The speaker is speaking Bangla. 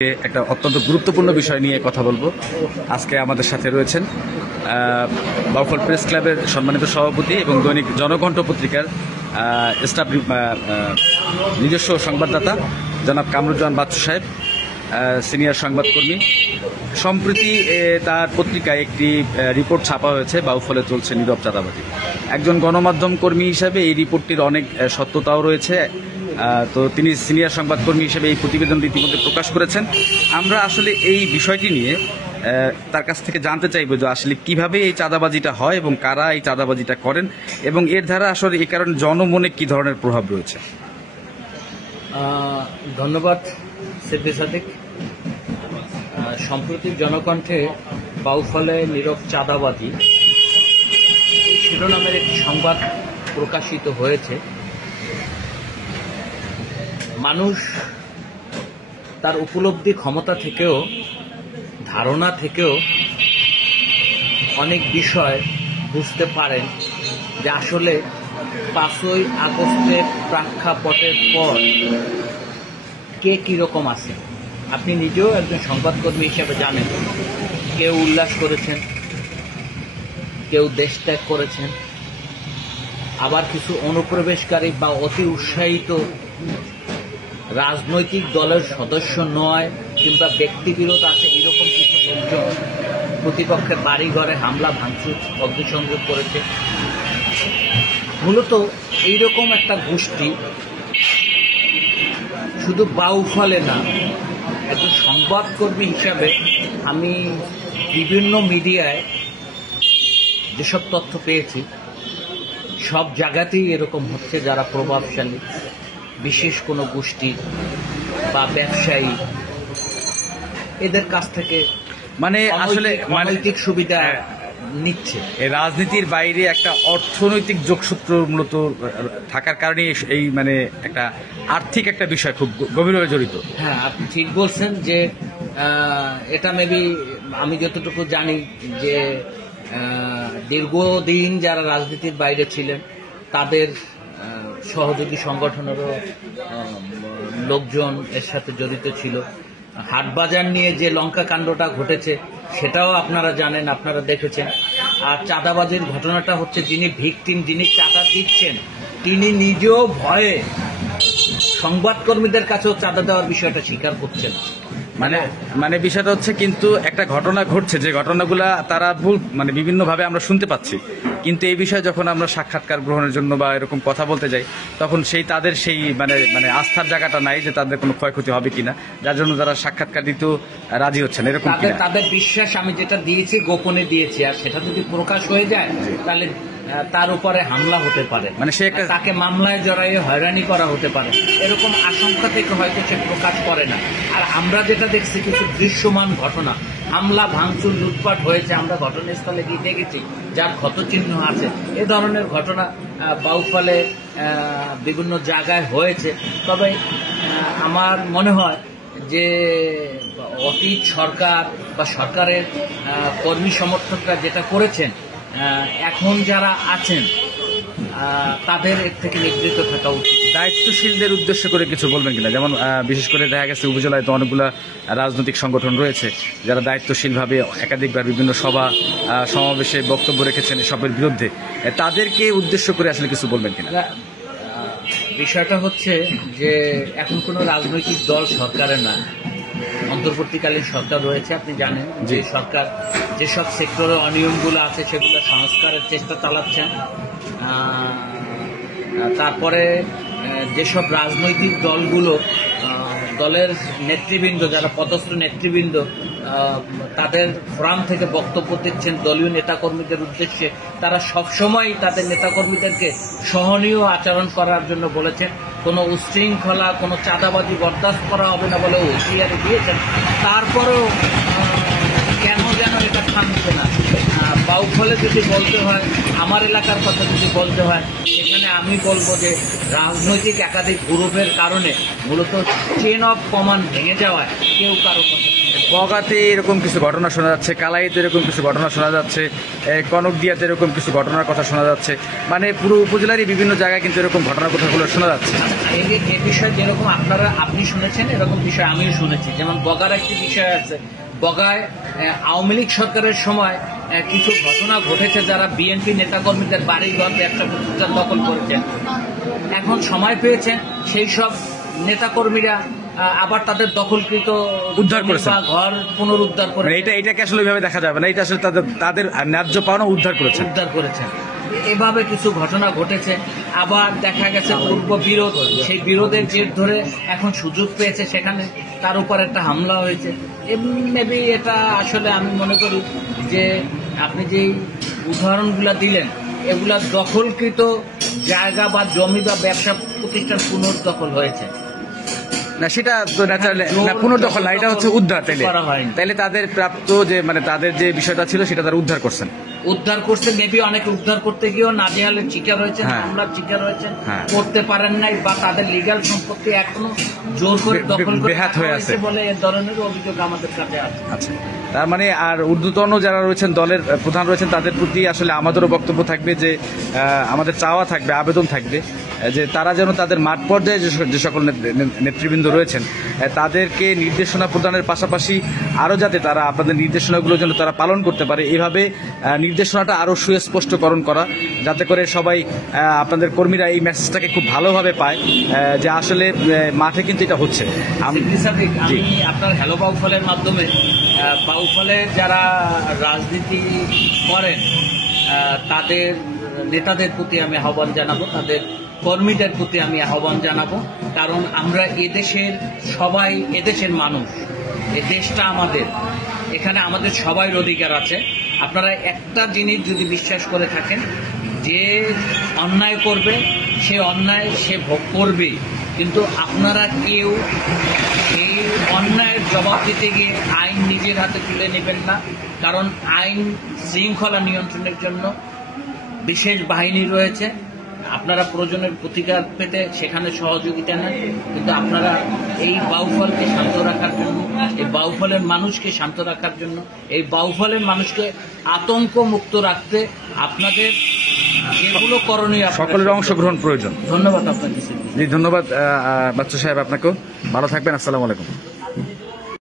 একটা অত্যন্ত গুরুত্বপূর্ণ বিষয় নিয়ে কথা বলবো। আজকে আমাদের সাথে রয়েছেন বাউফল প্রেস ক্লাবের সম্মানিত সভাপতি এবং দৈনিক জনকণ্ঠ পত্রিকার স্টাফ নিজস্ব সংবাদদাতা জনাব কামরুজ্জামান বাচ্চু সাহেব, সিনিয়র সংবাদকর্মী। সম্প্রতি তার পত্রিকায় একটি রিপোর্ট ছাপা হয়েছে, বাউফলে চলছে নীরব চাঁদাবাজি। একজন গণমাধ্যম কর্মী হিসাবে এই রিপোর্টটির অনেক সত্যতাও রয়েছে। তো তিনি সিনিয়র সংবাদকর্মী হিসেবে এই প্রতিবেদন ইতিমধ্যে প্রকাশ করেছেন। আমরা আসলে এই বিষয়টি নিয়ে তার কাছ থেকে জানতে চাইব যে আসলে কিভাবে এই চাঁদাবাজিটা হয় এবং কারা এই চাঁদাবাজিটা করেন এবং এর দ্বারা আসলে এই কারণে জনমনে কি ধরনের প্রভাব রয়েছে। ধন্যবাদ সিদ্দিক সাদিক। সম্প্রতি জনকণ্ঠে বাউফলে নীরব চাঁদাবাজি শিরোনামের একটি সংবাদ প্রকাশিত হয়েছে। মানুষ তার উপলব্ধি ক্ষমতা থেকেও, ধারণা থেকেও অনেক বিষয় বুঝতে পারেন যে আসলে 5ই আগস্টের প্রেক্ষাপটের পর কে কীরকম আছে। আপনি নিজেও একজন সংবাদকর্মী হিসেবে জানেন, কেউ উল্লাস করেছেন, কেউ দেশ ত্যাগ করেছেন, আবার কিছু অনুপ্রবেশকারী বা অতি উৎসাহিত রাজনৈতিক দলের সদস্য নয় কিংবা ব্যক্তিবিরোধ আছে এরকম কিছু লোকজন প্রতিপক্ষের বাড়ি ঘরে হামলা ভাঙচুর অগ্নিসংযোগ করেছে। মূলত এইরকম একটা গোষ্ঠী শুধু বাউফলে না, একজন সংবাদকর্মী হিসাবে আমি বিভিন্ন মিডিয়ায় যেসব তথ্য পেয়েছি সব জায়গাতেই এরকম হচ্ছে। যারা প্রভাবশালী বিশেষ কোনো গোষ্ঠী বা ব্যবসায়ী, এদের কাছ থেকে মানে আসলে অনৈতিক সুবিধা নিচ্ছে। এই রাজনীতির বাইরে একটা অর্থনৈতিক যোগসূত্র মূলত থাকার কারণে এই মানে একটা আর্থিক একটা বিষয় খুব গভীরভাবে জড়িত। হ্যাঁ, আপনি ঠিক বলছেন যে এটা মেবি আমি যতটুকু জানি যে দীর্ঘদিন যারা রাজনীতির বাইরে ছিলেন তাদের সহযোগী সংগঠনেরও লোকজন এর সাথে জড়িত ছিল। হাটবাজার নিয়ে যে লঙ্কা কাণ্ডটা ঘটেছে সেটাও আপনারা জানেন, আপনারা দেখেছেন। আর চাঁদাবাজির ঘটনাটা হচ্ছে যিনি ভিকটিম, যিনি চাঁদা দিচ্ছেন, তিনি নিজেও ভয়ে সংবাদকর্মীদের কাছেও চাঁদা দেওয়ার বিষয়টা স্বীকার করছেন। মানে বিষয়টা হচ্ছে কিন্তু একটা ঘটনা ঘটছে, যে ঘটনাগুলা তারা ভুল মানে বিভিন্নভাবে আমরা শুনতে পাচ্ছি, কিন্তু এই বিষয়ে যখন আমরা সাক্ষাৎকার গ্রহণের জন্য বা এরকম কথা বলতে যাই তখন তাদের সেই মানে আস্থার জায়গাটা নাই যে তাদের কোনো ক্ষয়ক্ষতি হবে কিনা, যার জন্য তারা সাক্ষাৎকার দিতেও রাজি হচ্ছেন এরকম। তাদের বিশ্বাস আমি যেটা দিয়েছি গোপনে দিয়েছি, আর সেটা যদি প্রকাশ হয়ে যায় তাহলে তার উপরে হামলা হতে পারে, মানে তাকে মামলায় জড়াইয়ে হয়রানি করা হতে পারে, এরকম আশঙ্কা থেকে হয়তো সে প্রকাশ করে না। আর আমরা যেটা দেখছি কিছু দৃশ্যমান ঘটনা, হামলা ভাঙচুর লুটপাট হয়েছে, আমরা ঘটনাস্থলে গিয়ে দেখেছি, যার ক্ষতচিহ্ন আছে। এ ধরনের ঘটনা বাউফলে বিভিন্ন জায়গায় হয়েছে। তবে আমার মনে হয় যে অতীত সরকার বা সরকারের কর্মী সমর্থকরা যেটা করেছেন, এখন যারা আছেন তাদের এর থেকে নিবৃত্ত থাকা উচিত। দায়িত্বশীলদের উদ্দেশ্য করে কিছু বলবেন কিনা? যেমন বিশেষ করে দেখা গেছে উপজেলায় তো অনেকগুলো রাজনৈতিক সংগঠন রয়েছে যারা দায়িত্বশীলভাবে একাধিকবার বিভিন্ন সভা সমাবেশে বক্তব্য রেখেছেন এসবের বিরুদ্ধে, তাদেরকে উদ্দেশ্য করে আসলে কিছু বলবেন কিনা? বিষয়টা হচ্ছে যে এখন কোনো রাজনৈতিক দল সরকারের না, অন্তর্বর্তীকালীন সরকার রয়েছে। আপনি জানেন যে সরকার যেসব সেক্টরের অনিয়মগুলো আছে সেগুলো সংস্কারের চেষ্টা চালাচ্ছেন। তারপরে যেসব রাজনৈতিক দলগুলো, দলের নেতৃবৃন্দ, যারা পদস্থ নেতৃবৃন্দ তাদের ফোরাম থেকে বক্তব্য দিচ্ছেন দলীয় নেতাকর্মীদের উদ্দেশ্যে, তারা সবসময় তাদের নেতাকর্মীদেরকে সহনীয় আচরণ করার জন্য বলেছেন। কোনো উচ্ছৃঙ্খলা, কোনো চাঁদাবাজি বরদাস্ত করা হবে না বলে হুঁশিয়ারি দিয়েছেন। তারপরেও কেন যেন এটা থামছে না। বাউফলে যদি বলতে হয়, আমার এলাকার কথা যদি বলতে হয়, এখানে আমি বলবো যে রাজনৈতিক একাধিক গ্রুপের কারণে মূলত চেন অফ কমান্ড ভেঙে যাওয়ায় কেউ কারো কথা শুনতে পারে না। বগাতে এরকম কিছু ঘটনা শোনা যাচ্ছে, কালাইতে এরকম কিছু ঘটনা শোনা যাচ্ছে, কনকদিয়াতে এরকম কিছু ঘটনার কথা শোনা যাচ্ছে, মানে পুরো উপজেলারই বিভিন্ন জায়গায় কিন্তু এরকম ঘটনার কথাগুলো শোনা যাচ্ছে। এ বিষয়ে যেরকম আপনি শুনেছেন, এরকম বিষয় আমিও শুনেছি। যেমন বগার একটি বিষয় আছে, বগায় আওয়ামী লীগ সরকারের সময় কিছু ঘটনা ঘটেছে, যারা বিএনপি নেতাকর্মীদের বাড়িঘর, ব্যবসা প্রতিষ্ঠান দখল করেছেন। এখন সময় পেয়েছেন সেই সব নেতাকর্মীরা আবার তাদের দখলকৃত উদ্ধার করেছেন, ঘর পুনরুদ্ধার করে। এটাকে আসলে ওইভাবে দেখা যাবে না, এটা আসলে তাদের ন্যায্য পাওনা উদ্ধার করেছেন। এভাবে কিছু ঘটনা ঘটেছে। আবার দেখা গেছে পূর্ব বিরোধ, সেই বিরোধের জের ধরে এখন সুযোগ পেয়েছে, সেখানে তার উপর একটা হামলা হয়েছে। মেবি এটা আসলে আমি মনে করি যে আপনি যেই উদাহরণগুলো দিলেন, এগুলা দখলকৃত জায়গা বা জমি বা ব্যবসা প্রতিষ্ঠান পুনর্দখল হয়েছে না, সেটা তো না, পুনর্দখল না, এটা হচ্ছে উদ্ধার। তাইলে তাদের প্রাপ্ত যে মানে তাদের যে বিষয়টা ছিল সেটা তারা উদ্ধার করছেন। মেবি অনেকে উদ্ধার করতে গিয়েও নাজেহালের শিকার হয়েছেন, হামলার শিকার হয়েছেন, করতে পারেন নাই, বা তাদের লিগ্যাল সম্পত্তি এখনো জোর করে দখল করে রাখা হয়েছে বলে এ ধরনের অভিযোগ আমাদের কাছে আছে। আচ্ছা, তার মানে আর ঊর্ধ্বতন যারা রয়েছেন, দলের প্রধান রয়েছেন, তাদের প্রতি আসলে আমাদেরও বক্তব্য থাকবে যে আমাদের চাওয়া থাকবে, আবেদন থাকবে যে তারা যেন তাদের মাঠ পর্যায়ে যে সকল নেতৃবৃন্দ রয়েছেন তাদেরকে নির্দেশনা প্রদানের পাশাপাশি আরও যাতে তারা আপনাদের নির্দেশনাগুলো যেন তারা পালন করতে পারে, এভাবে নির্দেশনাটা আরও সুস্পষ্টকরণ করা, যাতে করে সবাই আপনাদের কর্মীরা এই মেসেজটাকে খুব ভালোভাবে পায় যে আসলে মাঠে কিন্তু এটা হচ্ছে। আমি আপনার হ্যালো বাউফলের মাধ্যমে বাউফলে যারা রাজনীতি করেন তাদের নেতাদের প্রতি আমি আহ্বান জানাবো, তাদের কর্মীদের প্রতি আমি আহ্বান জানাবো। কারণ আমরা এদেশের সবাই, এদেশের মানুষ, এ দেশটা আমাদের, এখানে আমাদের সবাই অধিকার আছে। আপনারা একটা জিনিস যদি বিশ্বাস করে থাকেন, যে অন্যায় করবে সে অন্যায় সে ভোগ করবে, কিন্তু আপনারা কেউ এই অন্যায়ের জবাব দিতে গিয়ে আইন নিজের হাতে তুলে নেবেন না। কারণ আইন শৃঙ্খলা নিয়ন্ত্রণের জন্য বিশেষ বাহিনী রয়েছে, আপনারা প্রয়োজনের প্রতিকার পেতে সেখানে সহযোগিতা নেন, কিন্তু আপনারা এই বাউফলকে শান্ত রাখার জন্য, এই বাউফলের মানুষকে শান্ত রাখার জন্য, এই বাউফলের মানুষকে আতঙ্ক মুক্ত রাখতে আপনাদের যেগুলো করণীয় সকলের অংশগ্রহণ প্রয়োজন। ধন্যবাদ আপনাকে। জি, ধন্যবাদ বাচ্চু সাহেব, আপনাকেও ভালো থাকবেন। আসসালামু আলাইকুম।